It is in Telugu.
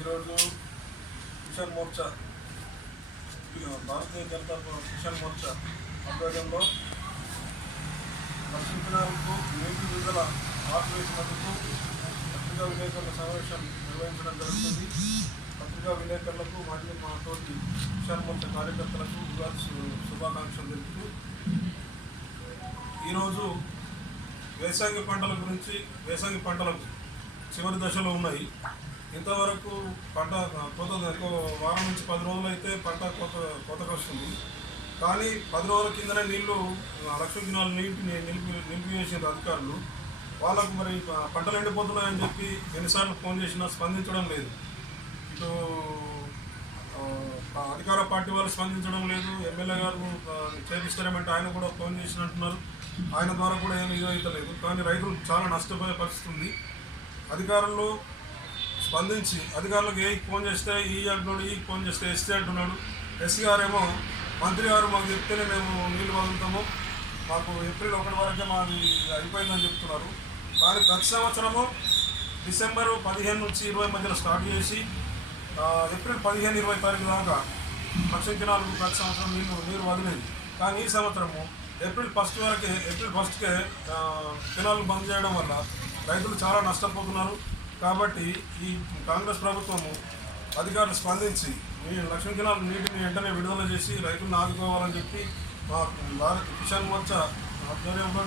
ఈరోజు కిసాన్ మోర్చా భారతీయ జనతా కిషన్ కిసాన్ మోర్చా ఆధ్వర్యంలో లక్ష్మీనారాయణకు నీటి విడుదల ఆపివేసినందుకు పత్రికా విలేకరుల సమావేశం నిర్వహించడం జరుగుతుంది. పత్రికా విలేకరులకు మరియు మా తోటి కిసాన్ మోర్చా కార్యకర్తలకు శుభాకాంక్షలు తెలుపుతూ ఈరోజు వేసంగి పంటల గురించి వేసంగి పంటలకు చివరి దశలో ఉన్నాయి. ఇంతవరకు పంట కోత వారం నుంచి పది రోజులు అయితే పంట కోత కోతకు వస్తుంది కానీ పది రోజుల కిందనే నీళ్ళు లక్ష దినాలు నీటిని నిలిపి నిలిపివేసిన అధికారులు. వాళ్ళకు మరి పంటలు ఎండిపోతున్నాయని చెప్పి ఎన్నిసార్లు ఫోన్ చేసినా స్పందించడం లేదు. ఇటు అధికార పార్టీ వాళ్ళు స్పందించడం లేదు. ఎమ్మెల్యే గారు చేపిస్తారేమంటే ఆయన కూడా ఫోన్ చేసినట్టున్నారు. ఆయన ద్వారా కూడా ఏమి లేదు కానీ రైతులు చాలా నష్టపోయే పరిస్థితి ఉంది. అధికారులు స్పందించి అధికారులకు ఏ ఫోన్ చేస్తే ఈ అంటున్నాడు ఈ ఫోన్ చేస్తే ఎస్సీ అంటున్నాడు. ఎస్సీ గారేమో మంత్రి గారు మాకు చెప్తేనే మేము నీళ్ళు వదులుతాము. మాకు ఏప్రిల్ ఒకటి వరకే మాది అయిపోయిందని చెప్తున్నారు. కానీ ప్రతి సంవత్సరము డిసెంబరు పదిహేను నుంచి ఇరవై మధ్యలో స్టార్ట్ చేసి ఏప్రిల్ పదిహేను ఇరవై తారీఖు దాకా లక్ష దినాలకు ప్రతి సంవత్సరం నీళ్ళు నీరు వదిలేదు. కానీ ఈ సంవత్సరము ఏప్రిల్ ఫస్ట్ వరకే ఏప్రిల్ ఫస్ట్కే కెనాలు బంద్ చేయడం వల్ల రైతులు చాలా నష్టపోతున్నారు. కాబట్టి ఈ కాంగ్రెస్ ప్రభుత్వము అధికారులు స్పందించి మీ లక్ష్మీ కిలాల నీటిని వెంటనే విడుదల చేసి రైతులను ఆదుకోవాలని చెప్పి మా భారత్ కిసాన్ మోర్చా ఆధ్వర్యంలో